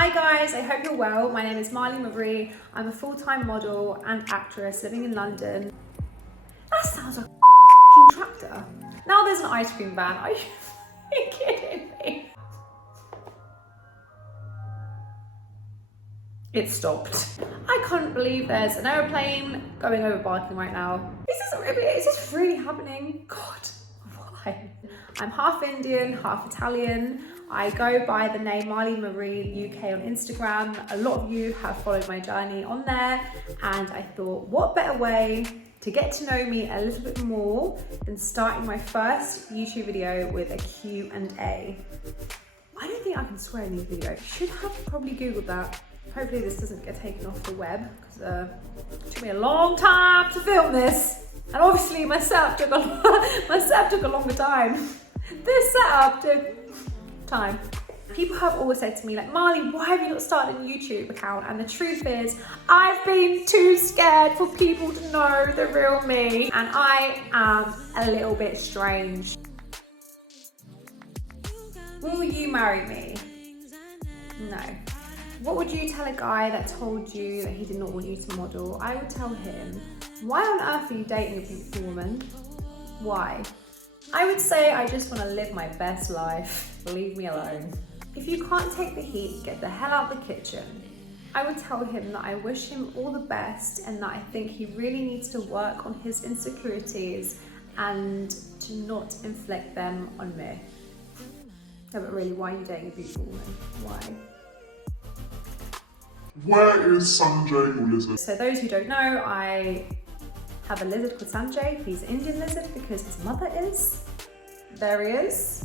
Hi guys, I hope you're well. My name is Marley Marie. I'm a full-time model and actress living in London. That sounds like a tractor. Now there's an ice cream van. Are you kidding me? It stopped. I can't believe there's an aeroplane going over barking right now. Is this really happening? God, why? I'm half Indian, half Italian. I go by the name Marley Marie UK on Instagram. A lot of you have followed my journey on there, and I thought, what better way to get to know me a little bit more than starting my first YouTube video with a Q&A. I don't think I can swear in these videos. Should have probably Googled that. Hopefully this doesn't get taken off the web, because it took me a long time to film this. And obviously my setup took a longer time. This setup took time. People have always said to me, like, Marley, why have you not started a YouTube account? And the truth is, I've been too scared for people to know the real me. And I am a little bit strange. Will you marry me? No. What would you tell a guy that told you that he did not want you to model? I would tell him, why on earth are you dating a beautiful woman? Why? I would say I just want to live my best life. Leave me alone. If you can't take the heat, get the hell out of the kitchen. I would tell him that I wish him all the best and that I think he really needs to work on his insecurities and to not inflict them on me. No, but really, why are you dating a beautiful woman? Why? Where is Sanjay, your lizard? So those who don't know, I have a lizard called Sanjay. He's an Indian lizard because his mother is. There he is.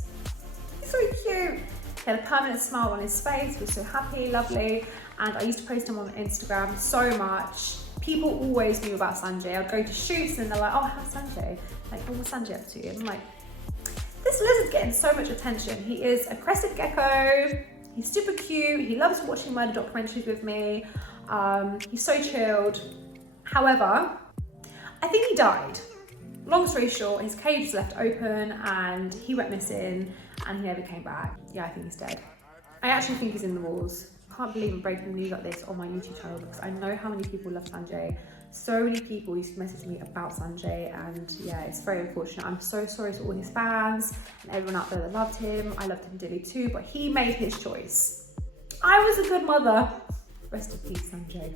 He's so cute. He had a permanent smile on his face. He was so happy, lovely. And I used to post him on Instagram so much. People always knew about Sanjay. I'd go to shoots and they're like, oh, how's Sanjay? Like, oh, what's Sanjay up to? And I'm like, this lizard's getting so much attention. He is a crested gecko. He's super cute. He loves watching murder documentaries with me. He's so chilled. However, I think he died. Long story short, his cage was left open and he went missing and he never came back. Yeah, I think he's dead. I actually think he's in the walls. I can't believe I'm breaking the news like this on my YouTube channel because I know how many people love Sanjay. So many people used to message me about Sanjay, and yeah, it's very unfortunate. I'm so sorry to all his fans and everyone out there that loved him. I loved him dearly too, but he made his choice. I was a good mother. Rest in peace, Sanjay.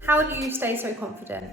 How do you stay so confident?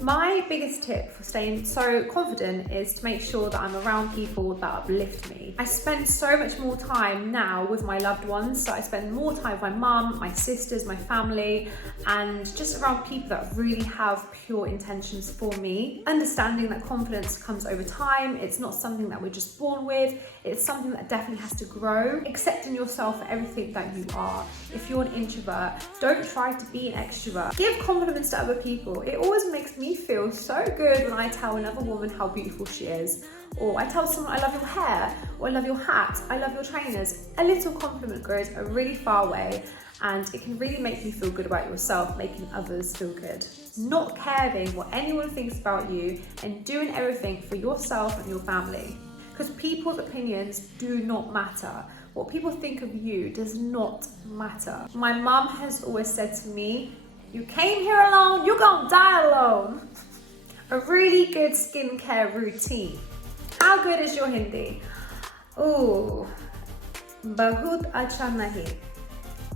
My biggest tip for staying so confident is to make sure that I'm around people that uplift me. I spend so much more time now with my loved ones, so I spend more time with my mum, my sisters, my family, and just around people that really have pure intentions for me. Understanding that confidence comes over time. It's not something that we're just born with. It's something that definitely has to grow. Accepting yourself for everything that you are. If you're an introvert, don't try to be an extrovert. Give compliments to other people. It always makes me feel so good when I tell another woman how beautiful she is, or I tell someone I love your hair, or I love your hat, I love your trainers. A little compliment goes a really far way, and it can really make you feel good about yourself, making others feel good. Not caring what anyone thinks about you and doing everything for yourself and your family, because people's opinions do not matter. What people think of you does not matter. My mum has always said to me, you came here alone, you're gonna die alone. A really good skincare routine. How good is your Hindi? Ooh, bahut acha nahi.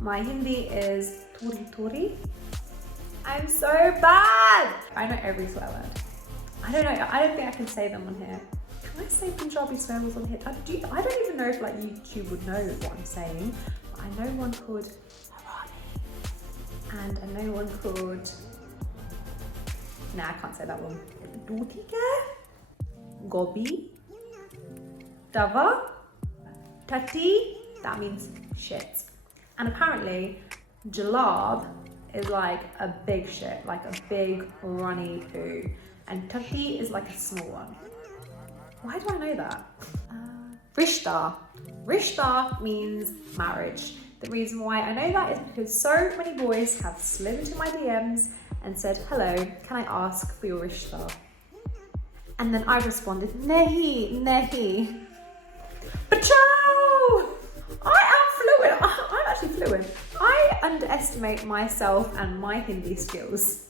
My Hindi is thori thori. I'm so bad. I know every swear word. I don't know, I don't think I can say them on here. Can I say Punjabi swear words on here? I don't even know if like YouTube would know what I'm saying. But I know one called and I know one called, nah, I can't say that one. Gobi, Dava, Tati, that means shit. And apparently, jalab is like a big shit, like a big runny poo. And Tati is like a small one. Why do I know that? Rishta. Rishta means marriage. The reason why I know that is because so many boys have slid into my DMs and said, hello, can I ask for your rishta? And then I responded, nahi, nahi. Pachow! I am fluent. I'm actually fluent. I I underestimate myself and my Hindi skills.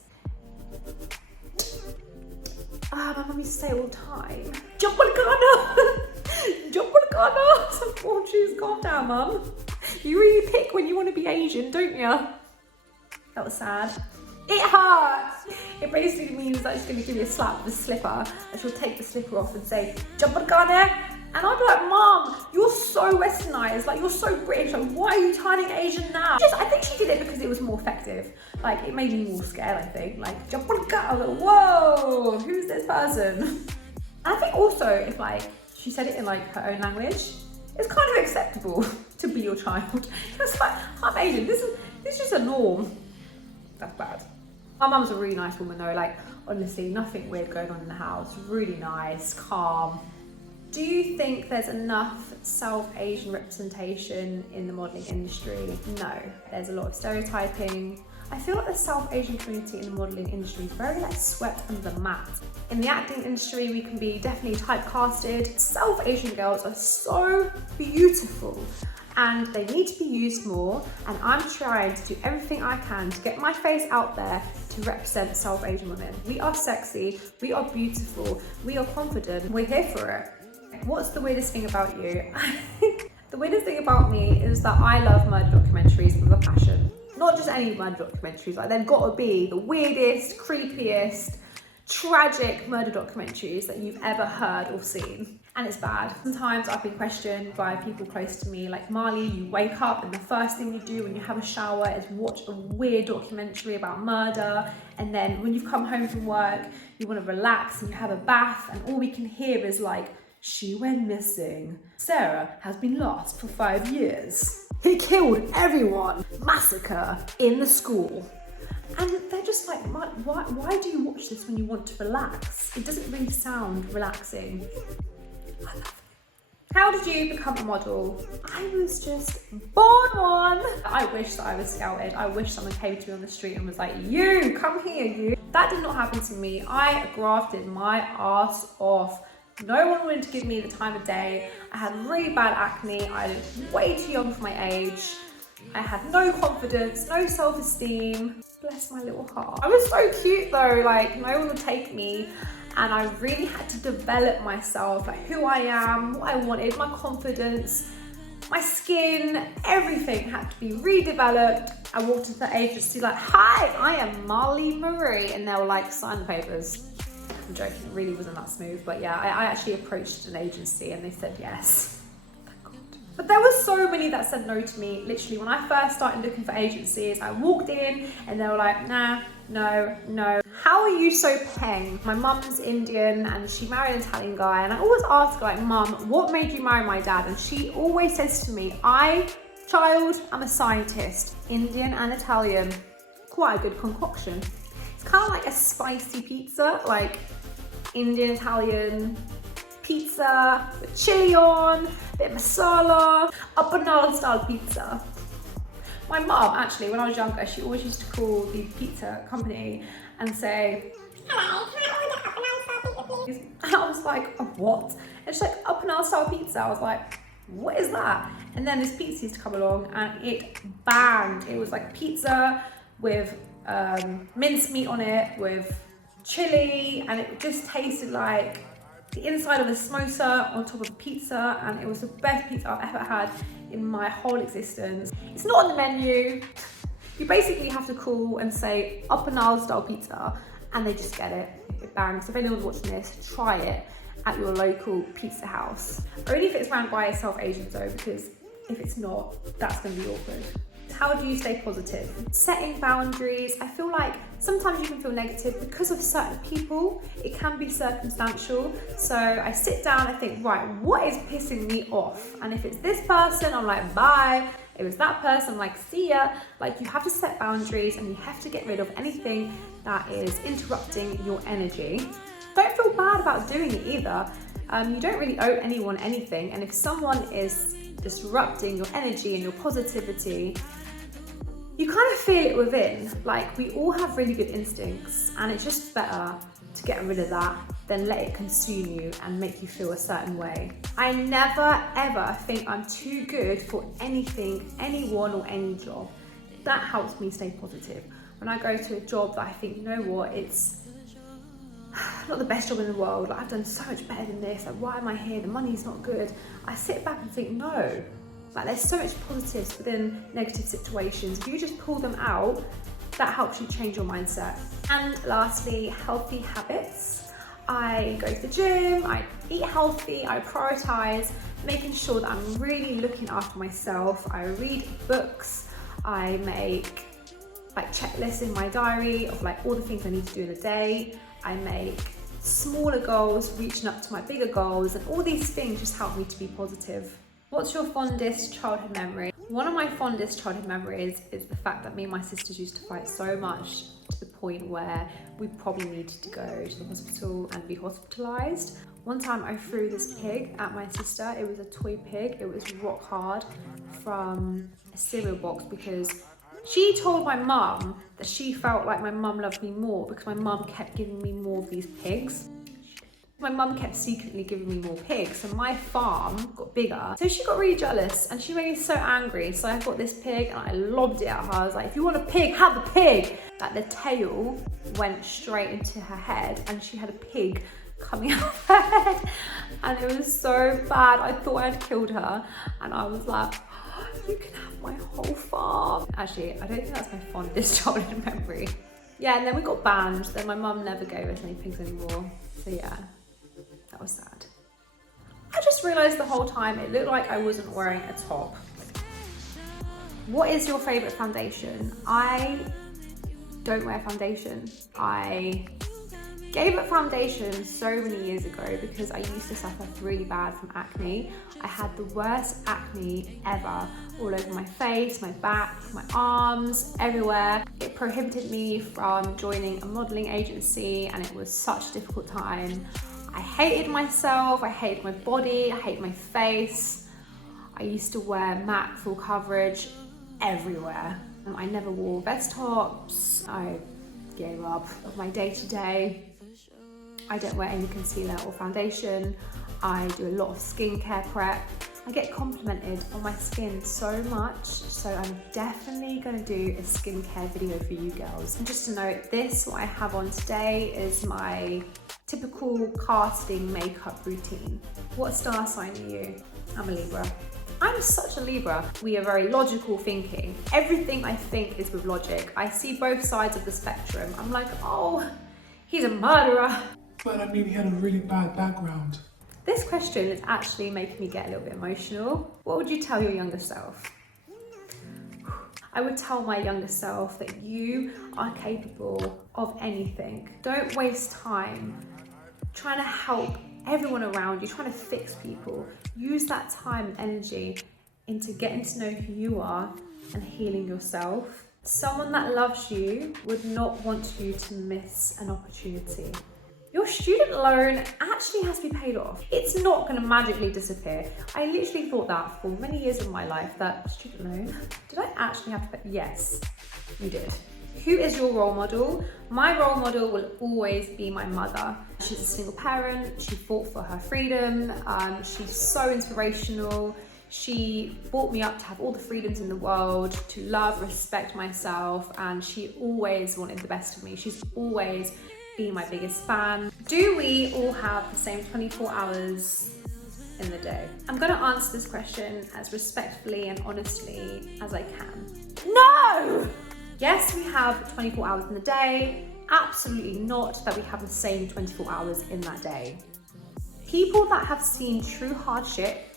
My mum used to say all the time, Jumpal Ghana! Jumpal Ghana! So Portuguese, calm down, mum. You really pick when you want to be Asian, don't you? That was sad. It hurts! It basically means that she's going to give you a slap with a slipper and she'll take the slipper off and say, Jumpal Ghana! And I'd be like, Mom, you're so westernized, like you're so British, like why are you turning Asian now? I think she did it because it was more effective. Like it made me more scared, I think. Like, jump on a gut, I was like, whoa, who's this person? And I think also if like, she said it in like her own language, it's kind of acceptable to be your child. It's like, I'm Asian, this is just a norm. That's bad. My mum's a really nice woman though, like honestly, nothing weird going on in the house. Really nice, calm. Do you think there's enough South Asian representation in the modelling industry? No, there's a lot of stereotyping. I feel like the South Asian community in the modelling industry is very like swept under the mat. In the acting industry, we can be definitely typecasted. South Asian girls are so beautiful and they need to be used more, and I'm trying to do everything I can to get my face out there to represent South Asian women. We are sexy, we are beautiful, we are confident, we're here for it. What's the weirdest thing about you? The weirdest thing about me is that I love murder documentaries with a passion. Not just any murder documentaries, like they've got to be the weirdest, creepiest, tragic murder documentaries that you've ever heard or seen. And it's bad. Sometimes I've been questioned by people close to me, like, Marley, you wake up and the first thing you do when you have a shower is watch a weird documentary about murder, and then when you've come home from work, you want to relax and you have a bath, and all we can hear is like, she went missing. Sarah has been lost for 5 years. He killed everyone. Massacre in the school. And they're just like, why do you watch this when you want to relax? It doesn't really sound relaxing. I love it. How did you become a model? I was just born one. I wish that I was scouted. I wish someone came to me on the street and was like, you, come here, you. That did not happen to me. I grafted my ass off. No one wanted to give me the time of day. I had really bad acne. I looked way too young for my age. I had no confidence, no self-esteem. Bless my little heart. I was so cute though, like no one would take me, and I really had to develop myself, like who I am, what I wanted, my confidence, my skin, everything had to be redeveloped. I walked into the agency like, hi, I am Marley Marie, and they were like, sign the papers. I'm joking, it really wasn't that smooth, but yeah, I actually approached an agency and they said yes. Thank God. But there were so many that said no to me. Literally, when I first started looking for agencies, I walked in and they were like, nah, no, no. How are you so peng? My mum's Indian and she married an Italian guy, and I always ask her, like, Mum, what made you marry my dad? And she always says to me, I'm a scientist. Indian and Italian, quite a good concoction. It's kind of like a spicy pizza, like Indian, Italian pizza with chili on, a bit of masala, a banana style pizza. My mum, actually, when I was younger, she always used to call the pizza company and say, hello, can I order a banana style pizza, please? And I was like, a what? And she's like, a banana style pizza. I was like, what is that? And then this pizza used to come along and it banged. It was like pizza with mincemeat on it, with chili, and it just tasted like the inside of a samosa on top of a pizza, and it was the best pizza I've ever had in my whole existence. It's not on the menu. You basically have to call and say up and down style pizza, and they just get it. It bangs. If anyone's watching this, try it at your local pizza house. Only if it's run by South Asians though, because if it's not, that's going to be awkward. How do you stay positive? Setting boundaries. I feel like sometimes you can feel negative because of certain people. It can be circumstantial. So I sit down, I think, right, what is pissing me off? And if it's this person, I'm like, bye. If it's that person, I'm like, see ya. Like, you have to set boundaries and you have to get rid of anything that is interrupting your energy. Don't feel bad about doing it either. You don't really owe anyone anything. And if someone is disrupting your energy and your positivity, you kind of feel it within. Like, we all have really good instincts, and it's just better to get rid of that than let it consume you and make you feel a certain way. I never ever think I'm too good for anything, anyone, or any job. That helps me stay positive. When I go to a job that I think, you know what, it's not the best job in the world, like I've done so much better than this, like why am I here, the money's not good, I sit back and think, no, like there's so much positives within negative situations. If you just pull them out, that helps you change your mindset. And lastly, healthy habits. I go to the gym, I eat healthy, I prioritize making sure that I'm really looking after myself. I read books, I make like checklists in my diary of like all the things I need to do in a day. I make smaller goals, reaching up to my bigger goals, and all these things just help me to be positive. What's your fondest childhood memory? One of my fondest childhood memories is the fact that me and my sisters used to fight so much to the point where we probably needed to go to the hospital and be hospitalized. One time I threw this pig at my sister. It was a toy pig. It was rock hard from a cereal box because she told my mum that she felt like my mum loved me more because my mum kept giving me more of these pigs. My mum kept secretly giving me more pigs, so my farm got bigger. So she got really jealous and she made me so angry. So I got this pig and I lobbed it at her. I was like, if you want a pig, have a pig. Like the tail went straight into her head and she had a pig coming out of her head. And it was so bad. I thought I'd killed her. And I was like, oh, you can have my whole farm. Actually, I don't think that's my fondest childhood memory. Yeah, and then we got banned. Then my mum never gave us any pigs anymore. So yeah. That was sad. I just realised the whole time it looked like I wasn't wearing a top. What is your favourite foundation? I don't wear foundation. I gave up foundation so many years ago because I used to suffer really bad from acne. I had the worst acne ever, all over my face, my back, my arms, everywhere. It prohibited me from joining a modelling agency and it was such a difficult time. I hated myself, I hated my body, I hated my face. I used to wear MAC full coverage everywhere. I never wore vest tops. I gave up of my day-to-day. I don't wear any concealer or foundation. I do a lot of skincare prep. I get complimented on my skin so much, so I'm definitely going to do a skincare video for you girls. And just to note, what I have on today is my typical casting makeup routine. What star sign are you? I'm a Libra. I'm such a Libra. We are very logical thinking. Everything I think is with logic. I see both sides of the spectrum. I'm like, oh, he's a murderer. But I mean, he had a really bad background. This question is actually making me get a little bit emotional. What would you tell your younger self? I would tell my younger self that you are capable of anything. Don't waste time trying to help everyone around you, trying to fix people. Use that time and energy into getting to know who you are and healing yourself. Someone that loves you would not want you to miss an opportunity. Your student loan actually has to be paid off. It's not going to magically disappear. I literally thought that for many years of my life, that student loan, did I actually have to pay? Yes, you did. Who is your role model? My role model will always be my mother. She's a single parent. She fought for her freedom. She's so inspirational. She brought me up to have all the freedoms in the world, to love, respect myself, and she always wanted the best of me. She's always been my biggest fan. Do we all have the same 24 hours in the day? I'm going to answer this question as respectfully and honestly as I can. No! Yes, we have 24 hours in the day. Absolutely not that we have the same 24 hours in that day. People that have seen true hardship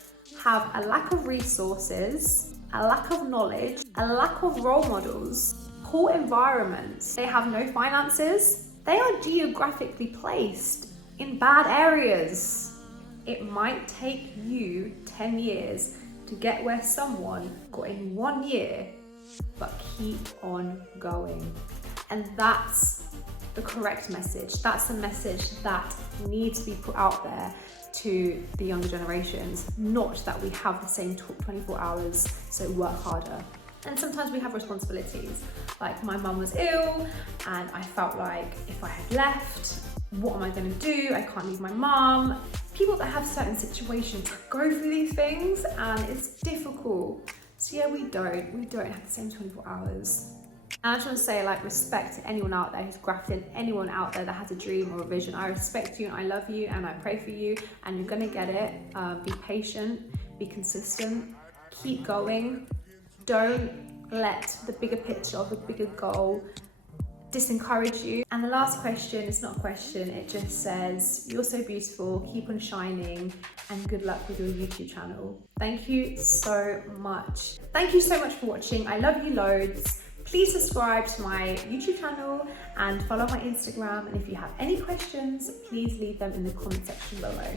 have a lack of resources, a lack of knowledge, a lack of role models, poor environments. They have no finances. They are geographically placed in bad areas. It might take you 10 years to get where someone got in 1 year, but keep on going. And that's the correct message. That's the message that needs to be put out there to the younger generations, not that we have the same 24 hours, so work harder. And sometimes we have responsibilities. Like my mum was ill and I felt like if I had left, what am I gonna do? I can't leave my mum. People that have certain situations go through these things and it's difficult. So yeah, we don't have the same 24 hours. And I just want to say, like, respect to anyone out there who's grafted, anyone out there that has a dream or a vision. I respect you and I love you and I pray for you, and you're gonna get it. Be patient, be consistent, keep going. Don't let the bigger picture of the bigger goal disencourage you. And the last question, it's not a question, it just says, you're so beautiful, keep on shining, and good luck with your YouTube channel. Thank you so much. Thank you so much for watching. I love you loads. Please subscribe to my YouTube channel and follow my Instagram. And if you have any questions, please leave them in the comment section below.